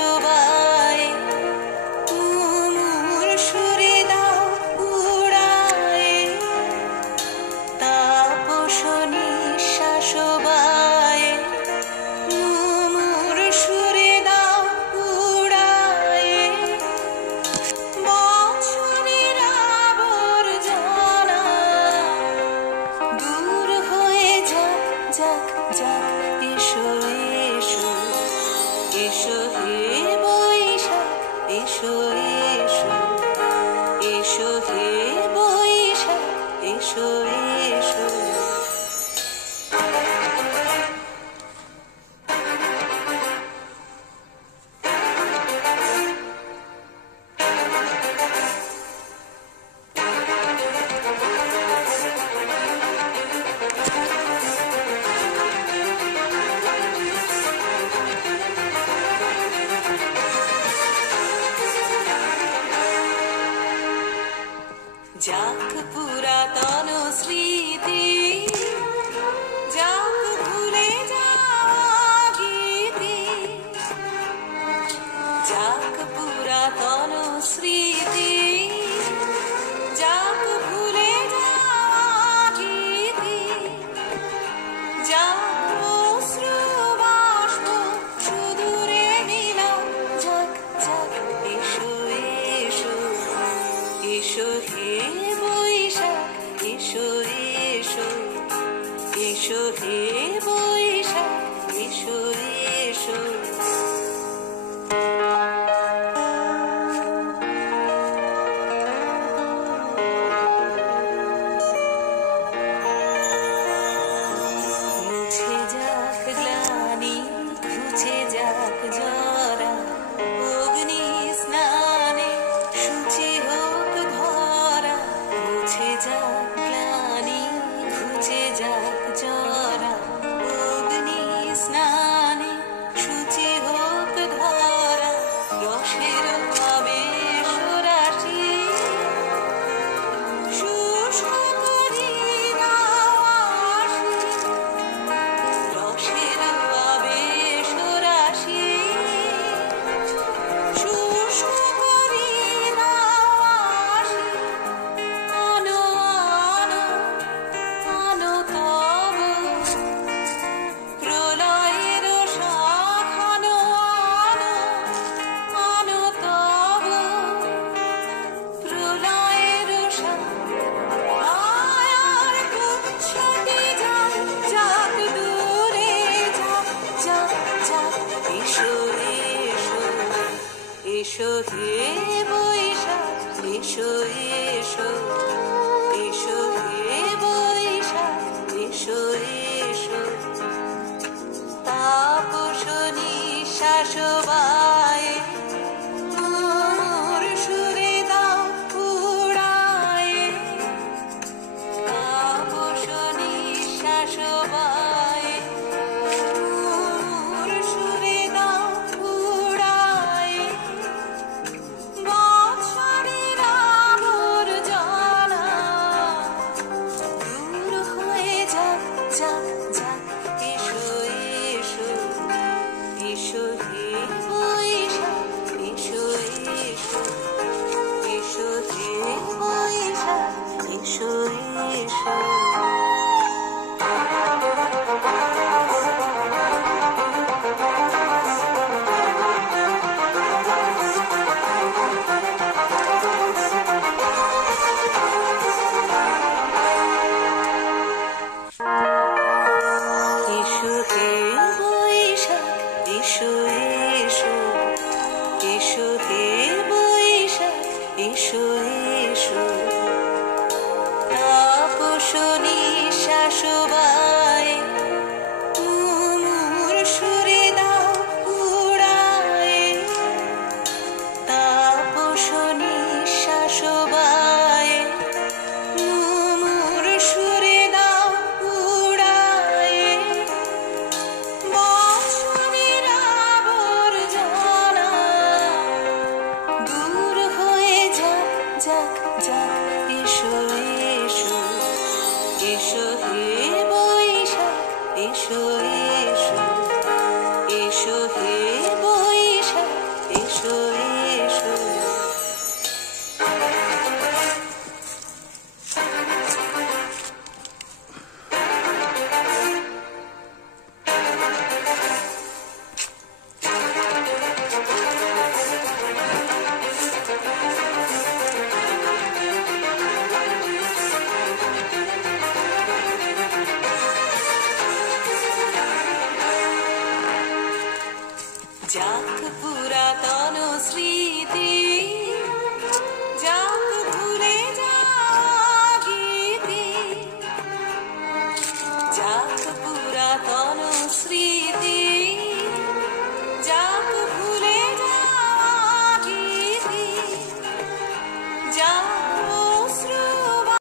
শোভায় তুমুর সুরে দাও উড়ায় তাপস নিঃশ্বাস শোভায় তুমুর সুরে দাও উড়ায় বছরের আবর্জনা দূর হয়ে যাক যাক যাক এসো এসো এসো হে বৈশাখ এসো এসো এসো হে বৈশাখ এসো এসো যাক পুরাতন স্মৃতি যাক ভুলে যাওয়া গীতি যাক পুরাতন স্মৃতি যাক ভুলে যাওয়া গীতি যাক অশ্রু বাষ্প সুদূরে মিলাও যাক যাক এসো এসো এসো হে বৈশাখ এসো এসো এসো হে বৈশাখ এসো এসো মুছে যাক গ্লানি ঘুচে যাক জরা অগ্নি স্নানে শুচি হোক ধরা মুছে যাক গ্লানি ঘুচে যাক জরা অগ্নি স্নানে শুচি হোক ধরা রসের আবেশ রাশি শুষ্ক করি দাও আশি রসের আবেশ রাশি শুষ্ক করি দাও আশি আনো আনো আনো তব প্রলয়ের শাখ আনো আনো আনো তব প্রলয়ের শাখ মায়ার কুচ্ছটি যাক যাক দূরে যাক যাক যাক এসো এসো এসো হে বৈশাখ এসো এসো